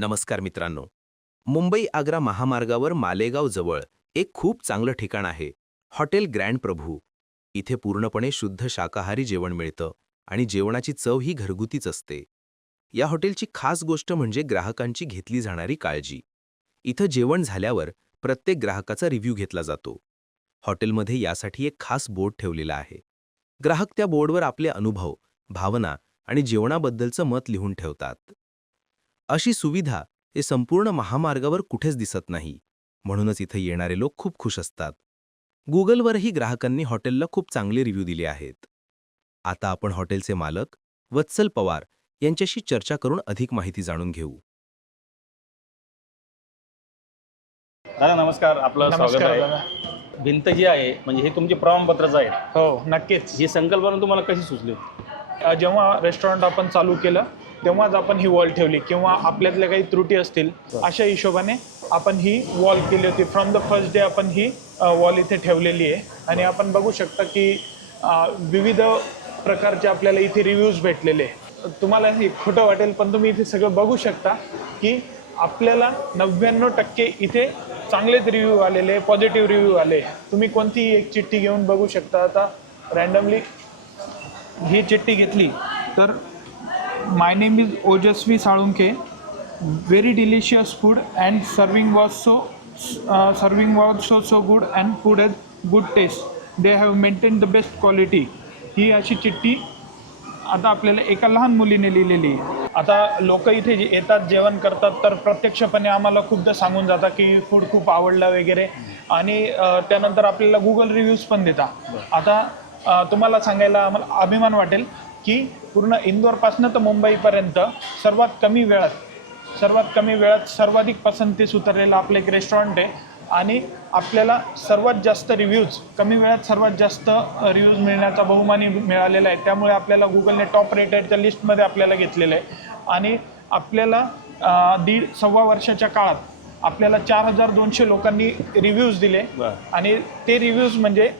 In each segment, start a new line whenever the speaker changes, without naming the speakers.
नमस्कार मित्रांनो. मुंबई आग्रा महामार्गावर मालेगाव जवळ एक खूप चांगलं ठिकाण आहे. Hotel grand Prabhu. इथे पूर्णपणे शुद्ध शाकाहारी जेवण मिळतं आणि जेवणाची चव ही घरगुतीच असते. या हॉटेलची खास गोष्ट म्हणजे ग्राहकांची घेतली जाणारी काळजी. इथं जेवण झाल्यावर प्रत्येक ग्राहकाचा रिव्ह्यू घेतला जातो. हॉटेलमध्ये यासाठी एक खास बोर्ड ठेवलेला आहे. ग्राहक त्या बोर्डवर आपले अनुभव भावना आणि जेवणाबद्दलचं मत लिहून ठेवतात. अशी सुविधा हे संपूर्ण महामार्गावर कुठेच दिसत नाही. म्हणूनच इथं येणारे लोक खूप खुश असतात. गुगलवरही ग्राहकांनी हॉटेलला खूप चांगले रिव्ह्यू दिले आहेत. आता आपण हॉटेलचे मालक वत्सल पवार यांच्याशी चर्चा करून अधिक माहिती जाणून घेऊ.
दादा नमस्कार. आपलं स्वागत
नमस्कार
आहे.
दादा.
भिंत जी आहे म्हणजे हे तुमचे प्रमाणपत्रच आहेत.
हो नक्कीच.
ही संकल्पना तुम्हाला कशी सुचली?
अ, जेव्हा रेस्टॉरंट आपण चालू केलं तेव्हाच आपण ही वॉल ठेवली किंवा आपल्यातल्या काही त्रुटी असतील अशा हिशोबाने आपण ही वॉल केली होती. फ्रॉम द फर्स्ट डे आपण ही वॉल इथे ठेवलेली आहे. आणि आपण बघू शकता की विविध प्रकारचे आपल्याला इथे रिव्ह्यूज भेटलेले. तुम्हाला हे खोटं वाटेल पण तुम्ही इथे सगळं बघू शकता की आपल्याला नव्याण्णव टक्के इथे चांगलेच रिव्ह्यू आलेले पॉझिटिव्ह रिव्ह्यू आले तुम्ही कोणतीही एक चिठ्ठी घेऊन बघू शकता. आता रँडमली ही चिठ्ठी घेतली तर my name is Ojaswi Salunke very delicious food and serving was so serving was so so good and food has good taste they have maintain the best quality ही अशी चिठ्ठी आता आपल्याला एका लहान मुलीने लिहिलेली आहे. आता लोक इथे जे येतात जेवण करतात तर प्रत्यक्षपणे आम्हाला खूपदा सांगून जातात की फूड खूप आवडलं वगैरे. आणि त्यानंतर आपल्याला गुगल रिव्ह्यूज पण देतात. आता तुम्हाला सांगायला आम्हाला अभिमान वाटेल. की पूर्ण इंदोरपासनं तर मुंबईपर्यंत सर्वात कमी वेळात सर्वात कमी वेळात सर्वाधिक पसंतीस उतरलेलं आपलं एक रेस्टॉरंट आहे. आणि आपल्याला सर्वात जास्त रिव्ह्यूज कमी वेळात सर्वात जास्त रिव्ह्यूज मिळण्याचा बहुमानी मिळालेला आहे. त्यामुळे आपल्याला गुगलने टॉप रेटेडच्या लिस्टमध्ये आपल्याला घेतलेलं आहे. आणि आपल्याला दीड सव्वा वर्षाच्या काळात आपल्याला चार हजार दोनशे लोकांनी रिव्ह्यूज दिले. आणि ते रिव्ह्यूज म्हणजे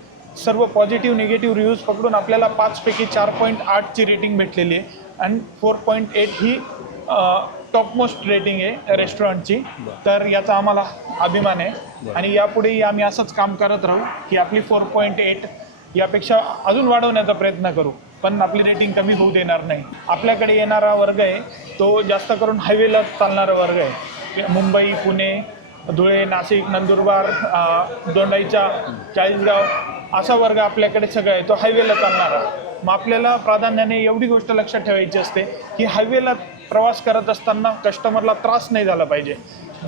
सर्व पॉझिटिव्ह निगेटिव्ह रिव्ह्यूज पकडून आपल्याला पाचपैकी चार पॉईंट आठची रेटिंग भेटलेली आहे. आणि फोर पॉईंट एट ही टॉपमोस्ट रेटिंग आहे रेस्टॉरंटची तर याचा आम्हाला अभिमान आहे. आणि यापुढेही आम्ही असंच काम करत राहू की आपली फोर पॉईंट एट यापेक्षा अजून वाढवण्याचा प्रयत्न करू. पण आपली रेटिंग कमी होऊ देणार नाही. आपल्याकडे येणारा वर्ग आहे तो जास्त करून हायवेला चालणारा वर्ग आहे. मुंबई पुणे धुळे नाशिक नंदुरबार अ, दोंडाईचा चाळीसगाव असा वर्ग आपल्याकडे सगळा आहे तो हायवेला चालणारा मग आपल्याला प्राधान्याने एवढी गोष्ट लक्षात ठेवायची असते की हायवेला प्रवास करत असताना कस्टमरला त्रास नाही झाला पाहिजे.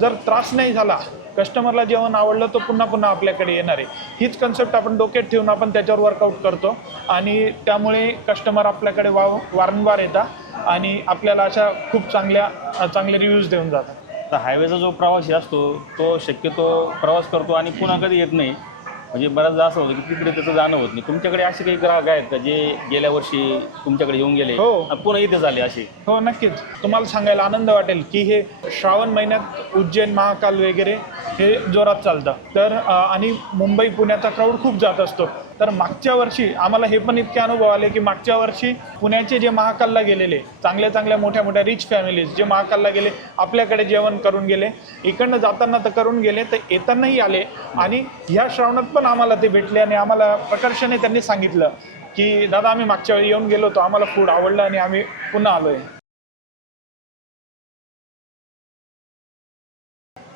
जर त्रास नाही झाला कस्टमरला जेवण आवडलं तर पुन्हा पुन्हा आपल्याकडे येणार आहे. हीच कन्सेप्ट आपण डोक्यात ठेवून आपण त्याच्यावर वर्कआउट करतो. आणि त्यामुळे कस्टमर आपल्याकडे वा वारंवार येतात आणि आपल्याला अशा खूप चांगल्या चांगले रिव्ह्यूज देऊन जातात.
तर हायवेचा जो प्रवासी असतो तो शक्यतो प्रवास करतो आणि पुन्हा कधी येत नाही. म्हणजे बऱ्याचदा असं होतं की तिकडे त्याचं जाणं होत नाही. तुमच्याकडे असे काही ग्राहक आहेत का जे गेल्या वर्षी तुमच्याकडे येऊन गेले
हो.
आणि पुन्हा इथे झाले असे?
हो नक्कीच. तुम्हाला सांगायला आनंद वाटेल की हे श्रावण महिन्यात उज्जैन महाकाल वगैरे हे जोरात चालतं. तर अ, आणि मुंबई पुण्याचा क्राऊड खूप जात असतो. तर मागच्या वर्षी आम्हाला हे पण इतके अनुभव आले की मागच्या वर्षी पुण्याचे जे महाकालला गेलेले चांगल्या चांगल्या मोठ्या मोठ्या रिच फॅमिलीज जे महाकालला गेले आपल्याकडे जेवण करून गेले इकडनं जाताना तर करून गेले तर येतानाही आले. आणि ह्या श्रावणात पण आम्हाला ते भेटले आणि आम्हाला प्रकर्षाने त्यांनी सांगितलं की दादा आम्ही मागच्या वेळी येऊन गेलो होतो आम्हाला फूड आवडलं आणि आम्ही पुन्हा आलो आहे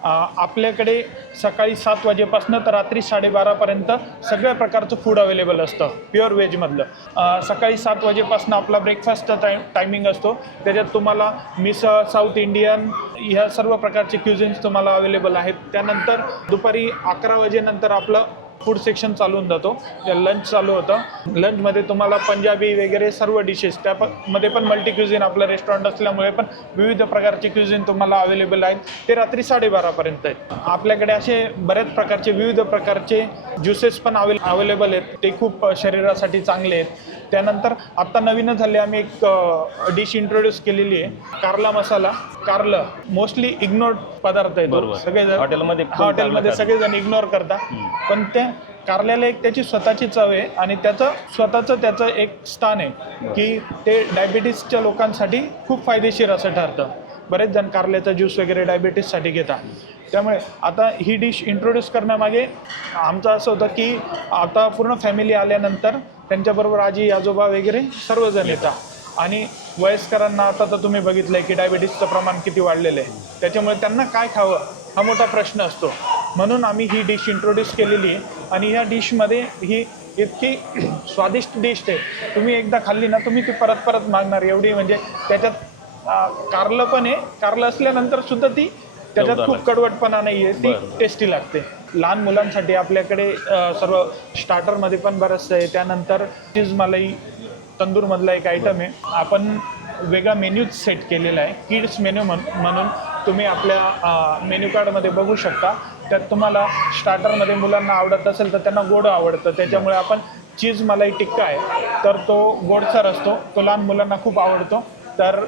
आपल्याकडे सकाळी सात वाजेपासून तर रात्री साडेबारापर्यंत सगळ्या प्रकारचं फूड अवेलेबल असतं प्युअर व्हेजमधलं सकाळी सात वाजेपासून आपला ब्रेकफास्ट टाईम टायमिंग असतो. त्याच्यात तुम्हाला मिसळ साऊथ इंडियन ह्या सर्व प्रकारचे क्युझिन्स तुम्हाला अवेलेबल आहेत. त्यानंतर दुपारी अकरा वाजेनंतर आपलं फूड सेक्शन चालून जातो. लंच चालू होतं. लंचमध्ये तुम्हाला पंजाबी वगैरे सर्व डिशेस त्या पण मध्ये पण मल्टी क्युझिन आपलं रेस्टॉरंट असल्यामुळे पण विविध प्रकारचे क्युझिन तुम्हाला अवेलेबल आहेत. ते रात्री साडेबारापर्यंत आहेत. आपल्याकडे असे बऱ्याच प्रकारचे विविध प्रकारचे ज्युसेस पण अवेल अवेलेबल आहेत. ते खूप शरीरासाठी चांगले आहेत. त्यानंतर आत्ता नवीनच झाले. आम्ही एक डिश इंट्रोड्यूस केलेली आहे. कारला मसाला. कारलं. मोस्टली इग्नोर्ड पदार्थ आहे
बरोबर.
सगळेजण
हॉटेलमध्ये खूप
हॉटेलमध्ये सगळेजण इग्नोर करतात पण त्या कारल्याला एक त्याची स्वतःची चव आहे आणि त्याचं स्वतःचं त्याचं एक स्थान आहे की ते डायबिटीसच्या लोकांसाठी खूप फायदेशीर असं ठरतं. बरेच जण कारल्याचा ज्यूस वगैरे डायबिटीससाठी घेतात. त्यामुळे आता ही डिश इंट्रोड्यूस करण्यामागे आमचं असं होतं की आता पूर्ण फॅमिली आल्यानंतर त्यांच्याबरोबर आजी आजोबा वगैरे सर्वजण येतात. आणि वयस्करांना आता तर तुम्ही बघितलंय की डायबिटीसचं प्रमाण किती वाढलेलं आहे. त्याच्यामुळे त्यांना काय खावं हा मोठा प्रश्न असतो. म्हणून आम्ही ही डिश इंट्रोड्यूस केलेली आहे आणि ह्या डिशमध्ये ही इतकी स्वादिष्ट डिश आहे. तुम्ही एकदा खाल्ली ना तुम्ही ती परत परत मागणार. एवढी म्हणजे त्याच्यात कारलं पण आहे. कारलं असल्यानंतर सुद्धा ती त्याच्यात खूप. कडवटपणा नाही आहे ती. टेस्टी लागते. लहान मुलांसाठी आपल्याकडे सर्व स्टार्टरमध्ये पण बरंचसं आहे. त्यानंतर चीज मलाई तंदूरमधला एक आयटम आहे. आपण वेगळा मेन्यूच सेट केलेला आहे. किड्स मेन्यू म्हणून तुम्ही आपल्या मेन्यू कार्डमध्ये बघू शकता. त्यात तुम्हाला स्टार्टरमध्ये मुलांना आवडत असेल तर त्यांना गोड आवडतं. त्याच्यामुळे आपण चीज मलाई टिक्का आहे. तर तो गोडसर असतो तो लहान मुलांना खूप आवडतो. तर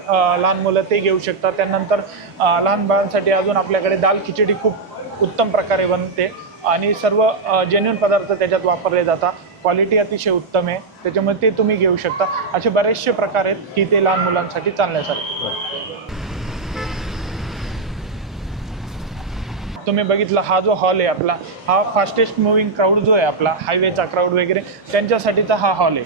लहान मुलं ते घेऊ शकतात. त्यानंतर लहान बाळांसाठी अजून आपल्याकडे दाल खिचडी खूप उत्तम प्रकारे बनते. आणि सर्व जेन्युन पदार्थ त्याच्यात वापरले जातात. क्वालिटी अतिशय उत्तम आहे. त्याच्यामुळे ते तुम्ही घेऊ शकता. असे बरेचसे प्रकार आहेत की ते लहान मुलांसाठी चालण्यासारखे. तुम्ही बघितला हा जो हॉल आहे आपला हा फास्टेस्ट मुव्हिंग क्राऊड जो आहे आपला हायवेचा क्राऊड वगैरे त्यांच्यासाठीचा हा हॉल आहे.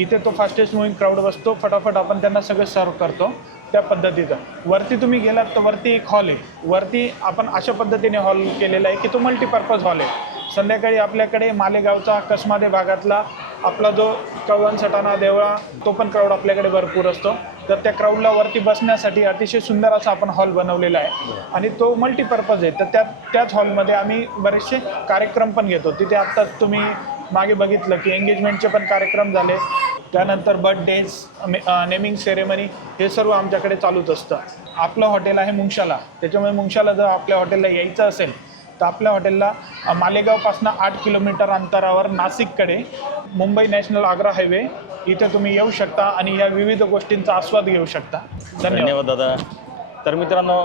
इथे तो फास्टेस्ट मुव्हिंग क्राऊड बसतो फटाफट आपण त्यांना सगळं सर्व करतो त्या पद्धतीचं. वरती तुम्ही गेलात तर वरती एक हॉल आहे. वरती आपण अशा पद्धतीने हॉल केलेला आहे की तो मल्टीपर्पज हॉल आहे. संध्याकाळी आपल्याकडे मालेगावचा कसमादे भागातला आपला जो कळवण सटाणा देवळा तो पण क्राऊड आपल्याकडे भरपूर असतो. तर त्या क्राऊडला वरती बसण्यासाठी अतिशय सुंदर असा आपण हॉल बनवलेला आहे. आणि तो मल्टीपर्पज आहे. तर त्या त्याच हॉलमध्ये आम्ही बरेचसे कार्यक्रम पण घेतो. तिथे आत्ताच तुम्ही मागे बघितलं की एंगेजमेंटचे पण कार्यक्रम झाले. त्यानंतर बर्थडेज नेमिंग सेरेमनी हे सर्व आमच्याकडे चालूच असतं. आपलं हॉटेल आहे मुंगशाला. त्याच्यामुळे मुंगशाला जर आपल्या हॉटेलला यायचं असेल तर आपल्या हॉटेलला मालेगावपासनं आठ किलोमीटर अंतरावर नाशिककडे मुंबई नॅशनल आग्रा हायवे इथे तुम्ही येऊ शकता आणि या विविध गोष्टींचा आस्वाद घेऊ शकता. धन्यवाद.
धन्यवाद दादा. तर मित्रांनो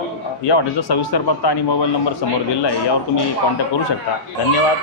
या हॉटेलचा सविस्तर पत्ता आणि मोबाईल नंबर समोर दिलेला आहे यावर तुम्ही कॉन्टॅक्ट करू शकता. धन्यवाद.